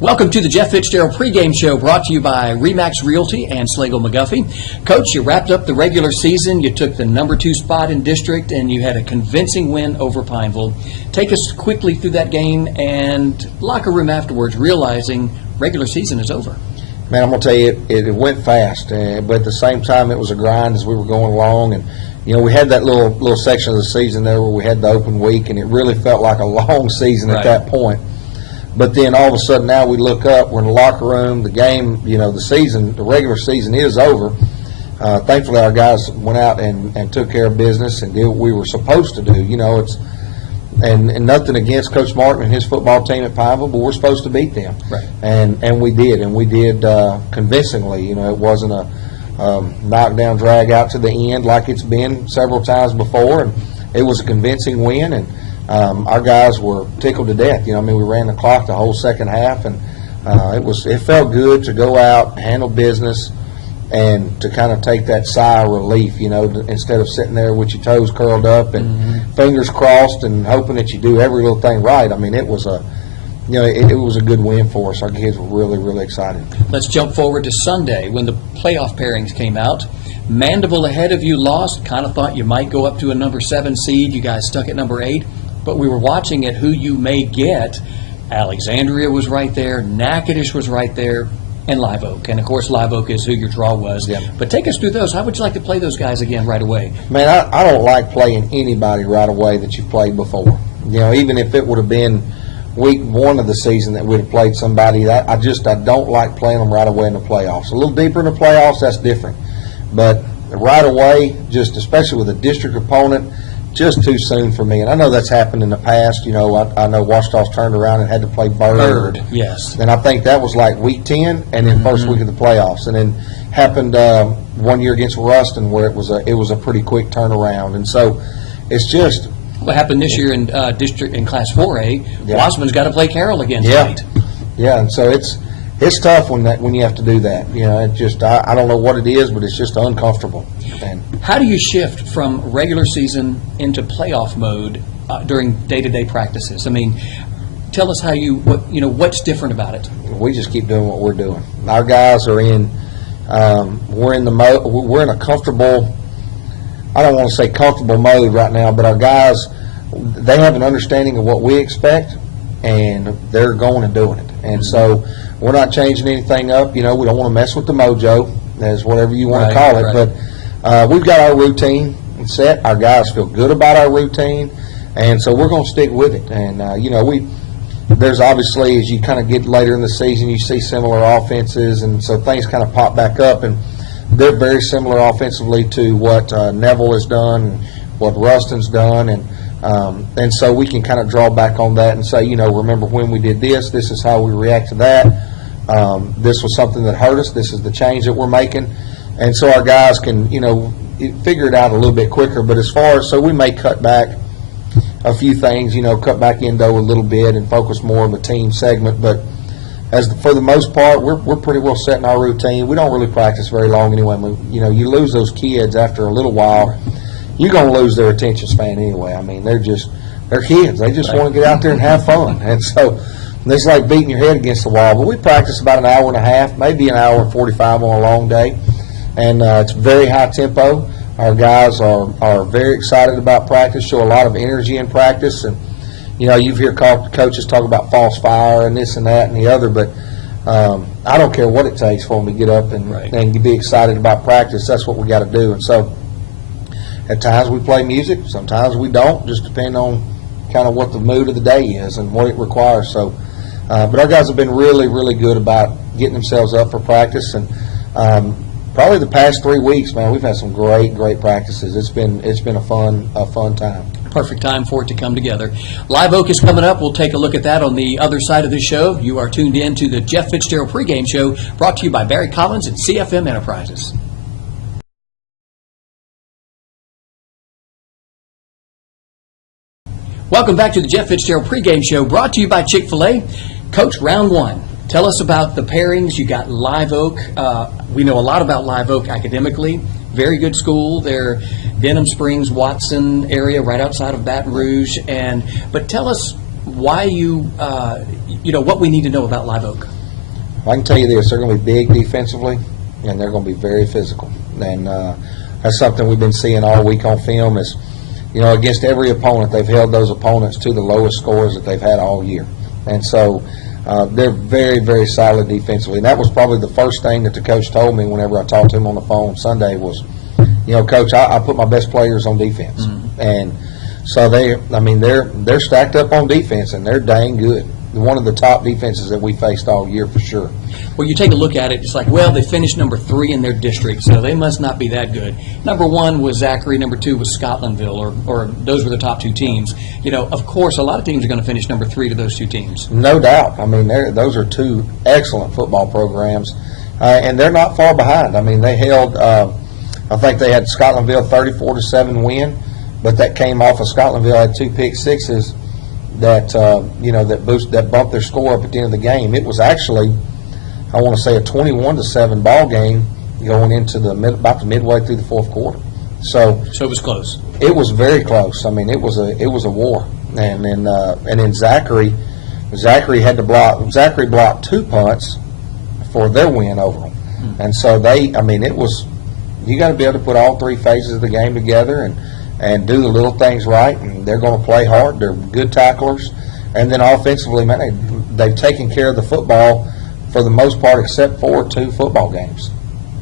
Welcome to the Jeff Fitzgerald pregame show, brought to you by Remax Realty and Slagle McGuffey. Coach, you wrapped up the regular season. You took the number 2 spot in district, and you had a convincing win over Pineville. Take us quickly through that game and locker room afterwards, realizing regular season is over. Man, I'm going to tell you, it went fast, but at the same time, it was a grind as we were going along. And you know, we had that little section of the season there where we had the open week, and it really felt like a long season at that point. But then all of a sudden now we look up, we're in the locker room, the game, you know, the regular season is over. Thankfully our guys went out and took care of business and did what we were supposed to do. You know, and nothing against Coach Martin and his football team at Pineville, but we're supposed to beat them. Right. And we did convincingly. You know, it wasn't a knockdown drag out to the end like it's been several times before, and it was a convincing win. And our guys were tickled to death. You know, I mean, we ran the clock the whole second half, and it felt good to go out, handle business, and to kind of take that sigh of relief. You know, instead of sitting there with your toes curled up and fingers crossed and hoping that you do every little thing right. I mean, it was a good win for us. Our kids were really, really excited. Let's jump forward to Sunday when the playoff pairings came out. Mandeville ahead of you lost. Kind of thought you might go up to a number 7 seed. You guys stuck at number 8. But we were watching at who you may get. Alexandria was right there, Natchitoches was right there, and Live Oak. And, of course, Live Oak is who your draw was. Yeah. But take us through those. How would you like to play those guys again right away? Man, I don't like playing anybody right away that you've played before. You know, even if it would have been week 1 of the season that we'd have played somebody, I don't like playing them right away in the playoffs. A little deeper in the playoffs, that's different. But right away, just especially with a district opponent, just too soon for me. And I know that's happened in the past. You know, I know Washita's turned around and had to play Bird. Yes. And I think that was like week 10 and then first week of the playoffs. And then happened one year against Ruston where it was a pretty quick turnaround. And so it's just what happened this year in district in Class 4A. Yeah. Wasman's got to play Carroll again tonight. Yeah, and so it's tough when you have to do that. You know, it just I don't know what it is, but it's just uncomfortable. And how do you shift from regular season into playoff mode during day-to-day practices? I mean, tell us what's different about it. We just keep doing what we're doing. Our guys are we're in a comfortable. I don't want to say comfortable mode right now, but our guys, they have an understanding of what we expect, and they're going and doing it. And so we're not changing anything up. You know, we don't want to mess with the mojo, as whatever you want to call it. Right. But we've got our routine set. Our guys feel good about our routine, and so we're going to stick with it. And there's obviously, as you kind of get later in the season, you see similar offenses, and so things kind of pop back up. And they're very similar offensively to what Neville has done, what Ruston's done, and so we can kind of draw back on that and say, you know, remember when we did this, this is how we react to that. This was something that hurt us. This is the change that we're making. And so our guys can, you know, figure it out a little bit quicker. But as far as, so we may cut back a few things, you know, cut back endo a little bit and focus more on the team segment. But for the most part, we're pretty well set in our routine. We don't really practice very long anyway. You know, you lose those kids after a little while. You're going to lose their attention span anyway. I mean, they're kids. They just want to get out there and have fun. And so it's like beating your head against the wall. But we practice about an hour and a half, maybe an hour and 45 on a long day. And it's very high tempo. Our guys are very excited about practice, show a lot of energy in practice. And, you know, you hear coaches talk about false fire and this and that and the other, but I don't care what it takes for them to get up and be excited about practice. That's what we got to do. And so at times we play music, sometimes we don't, just depending on kind of what the mood of the day is and what it requires. So, but our guys have been really, really good about getting themselves up for practice. And probably the past 3 weeks, man, we've had some great practices. It's been a fun time. Perfect time for it to come together. Live Oak is coming up. We'll take a look at that on the other side of the show. You are tuned in to the Jeff Fitzgerald pregame show, brought to you by Barry Collins and CFM Enterprises. Welcome back to the Jeff Fitzgerald pregame show, brought to you by Chick-fil-A. Coach, round 1. Tell us about the pairings. You got Live Oak. We know a lot about Live Oak academically. Very good school. They're Denham Springs, Watson area, right outside of Baton Rouge. But tell us why what we need to know about Live Oak. I can tell you this: they're going to be big defensively, and they're going to be very physical. And that's something we've been seeing all week on film. Is against every opponent, they've held those opponents to the lowest scores that they've had all year, and so. They're very, very solid defensively. And that was probably the first thing that the coach told me whenever I talked to him on the phone Sunday was, Coach, I put my best players on defense. Mm-hmm. And so they're stacked up on defense, and they're dang good. One of the top defenses that we faced all year for sure. Well, you take a look at it, it's like, well, they finished number 3 in their district, so they must not be that good. Number 1 was Zachary, number 2 was Scotlandville, or those were the top 2 teams. Of course, a lot of teams are going to finish number 3 to those 2 teams. No doubt. Those are 2 excellent football programs, and they're not far behind. They held, I think they had Scotlandville 34-7 win, but that came off of Scotlandville had 2 pick sixes that that bumped their score up at the end of the game. It was actually, I want to say, a 21-7 ball game going into about the midway through the fourth quarter. So it was close. It was very close. It was a war. And then Zachary blocked 2 punts for their win over them. Mm-hmm. And so you got to be able to put all 3 phases of the game together and do the little things right, and they're going to play hard. They're good tacklers. And then offensively, man, they've taken care of the football for the most part except for 2 football games.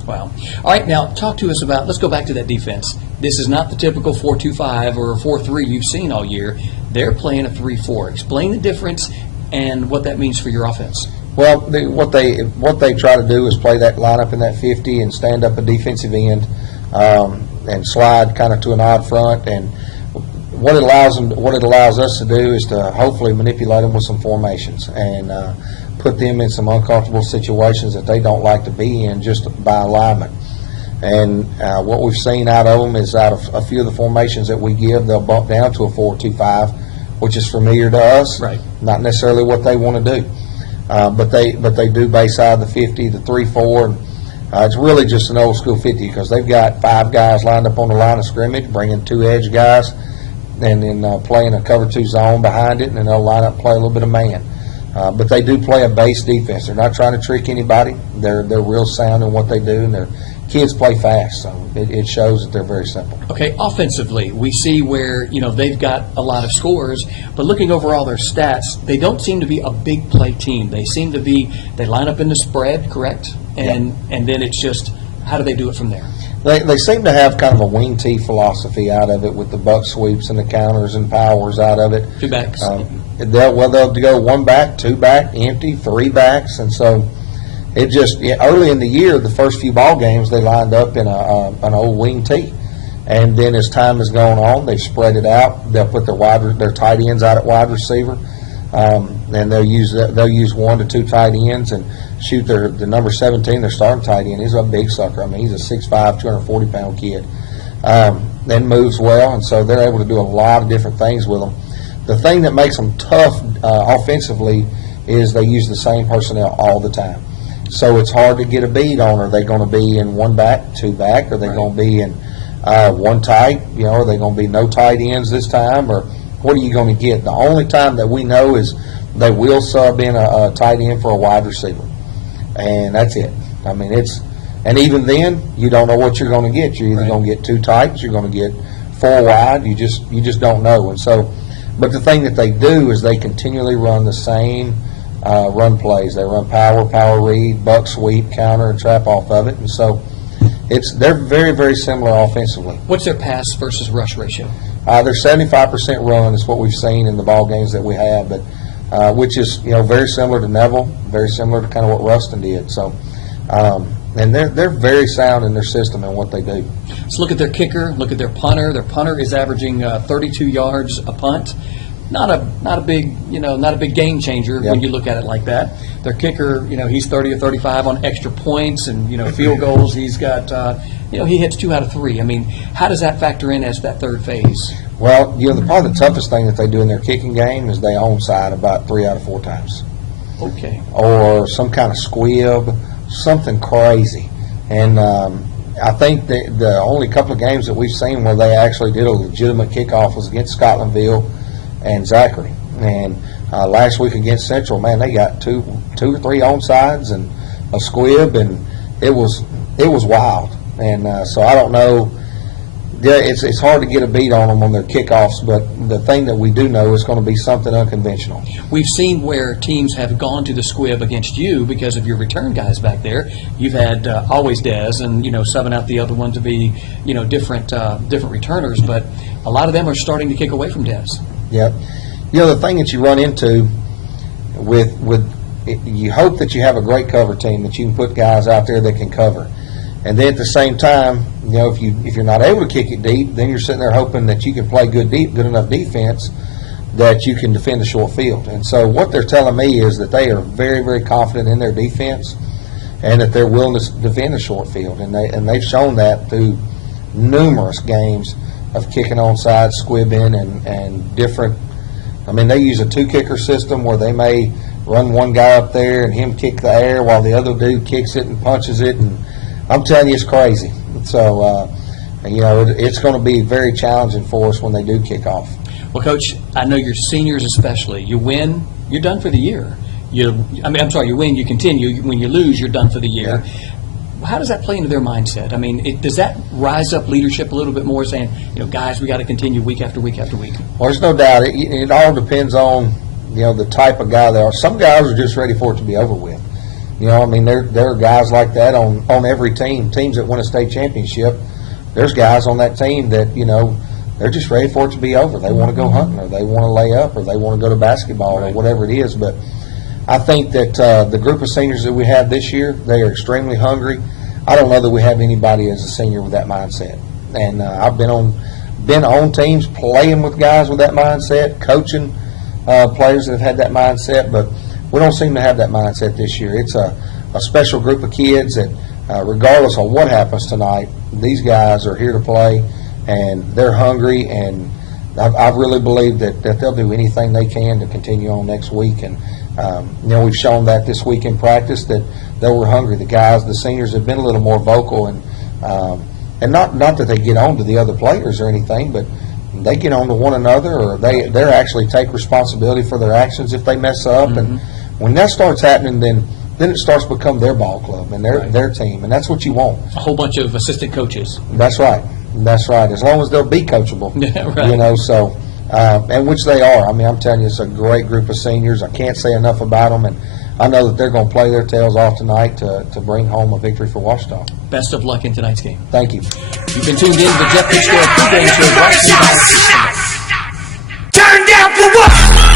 Wow. All right, now talk to us about, let's go back to that defense. This is not the typical 4-2-5 or 4-3 you've seen all year. They're playing a 3-4. Explain the difference and what that means for your offense. Well, what they try to do is play that lineup in that 50 and stand up a defensive end and slide kind of to an odd front. And what it allows us to do is to hopefully manipulate them with some formations and put them in some uncomfortable situations that they don't like to be in just by alignment. And what we've seen out of them is out of a few of the formations that we give, they'll bump down to a 4-2-5, which is familiar to us. Right. Not necessarily what they want to do, but they do base out of the 50, the 3-4. It's really just an old school 50 because they've got 5 guys lined up on the line of scrimmage, bringing 2 edge guys, and then playing a cover 2 zone behind it, and then they'll line up and play a little bit of man. But they do play a base defense. They're not trying to trick anybody. They're real sound in what they do, and their kids play fast, so it shows that they're very simple. Okay, offensively, we see where they've got a lot of scores, but looking over all their stats, they don't seem to be a big play team. They seem to be, they line up in the spread, correct? And then it's just, how do they do it from there? They seem to have kind of a wing tee philosophy out of it with the buck sweeps and the counters and powers out of it. 2 backs. They'll go 1 back, 2 back, empty, 3 backs, and so it just early in the year, the first few ball games, they lined up in an old wing tee, and then as time has gone on, they've spread it out. They'll put their tight ends out at wide receiver, and they'll use 1 to 2 tight ends and shoot the number 17, their starting tight end. He's a big sucker. He's a 6'5", 240-pound kid. Then moves well, and so they're able to do a lot of different things with them. The thing that makes them tough offensively is they use the same personnel all the time. So it's hard to get a beat on, are they going to be in 1 back, 2 back? Are they going to be in 1 tight? Are they going to be no tight ends this time? Or what are you going to get? The only time that we know is they will sub in a tight end for a wide receiver. And that's it. And even then, you don't know what you're going to get. You're either going to get 2 tights, you're going to get 4 wide. You just don't know. And so, but the thing that they do is they continually run the same run plays. They run power read, buck sweep, counter, and trap off of it. And so they're very, very similar offensively. What's their pass versus rush ratio? They're 75% run is what we've seen in the ball games that we have, but which is very similar to Neville, very similar to kind of what Ruston did. So, and they're very sound in their system and what they do. Let's look at their kicker. Look at their punter. Their punter is averaging 32 yards a punt. Not a big game changer when you look at it like that. Their kicker, he's 30 or 35 on extra points and field goals. He's got he hits 2 out of 3. How does that factor in as that third phase? Well, probably the toughest thing that they do in their kicking game is they onside about 3 out of 4 times. Okay. or some kind of squib, something crazy. And I think the only couple of games that we've seen where they actually did a legitimate kickoff was against Scotlandville and Zachary. And last week against Central, man, they got two or three onside and a squib, and it was wild. And so I don't know. Yeah, it's hard to get a beat on them on their kickoffs, but the thing that we do know is going to be something unconventional. We've seen where teams have gone to the squib against you because of your return guys back there. You've had always Dez and, subbing out the other one to be, different returners, but a lot of them are starting to kick away from Dez. Yep. The thing that you run into with you hope that you have a great cover team, that you can put guys out there that can cover. And then at the same time, if you're not able to kick it deep, then you're sitting there hoping that you can play good enough defense that you can defend the short field. And so what they're telling me is that they are very, very confident in their defense and that they're willing to defend the short field. And they've shown that through numerous games of kicking onside, squibbing, and different. I mean, they use a two-kicker system where they may run one guy up there and him kick the air while the other dude kicks it and punches it, and I'm telling you, it's crazy. So, it's going to be very challenging for us when they do kick off. Well, Coach, I know your seniors especially. You win, you're done for the year. You win, you continue. When you lose, you're done for the year. Yeah. How does that play into their mindset? I mean, does that rise up leadership a little bit more, saying, guys, we got to continue week after week after week? Well, there's no doubt. It all depends on, the type of guy they are. Some guys are just ready for it to be over with. There are guys like that on every team. Teams that win a state championship, there's guys on that team that, they're just ready for it to be over. They want to go hunting, or they want to lay up, or they want to go to basketball, or whatever it is. But I think that the group of seniors that we have this year, they are extremely hungry. I don't know that we have anybody as a senior with that mindset. And I've been on teams playing with guys with that mindset, coaching players that have had that mindset, but we don't seem to have that mindset this year. It's a special group of kids that, regardless of what happens tonight, these guys are here to play, and they're hungry, and I really believe that they'll do anything they can to continue on next week. And, we've shown that this week in practice that they were hungry. The seniors have been a little more vocal, and not that they get on to the other players or anything, but they get on to one another, or they actually take responsibility for their actions if they mess up. Mm-hmm. And when that starts happening, then it starts to become their ball club and their team, and that's what you want. A whole bunch of assistant coaches. That's right. As long as they'll be coachable. Yeah, right. So and which they are. I mean, I'm telling you, it's a great group of seniors. I can't say enough about them, and I know that they're going to play their tails off tonight to bring home a victory for Washita. Best of luck in tonight's game. Thank you. You've been tuned in to the Jeff Pitchfield pregame show brought to you by Turn down for what?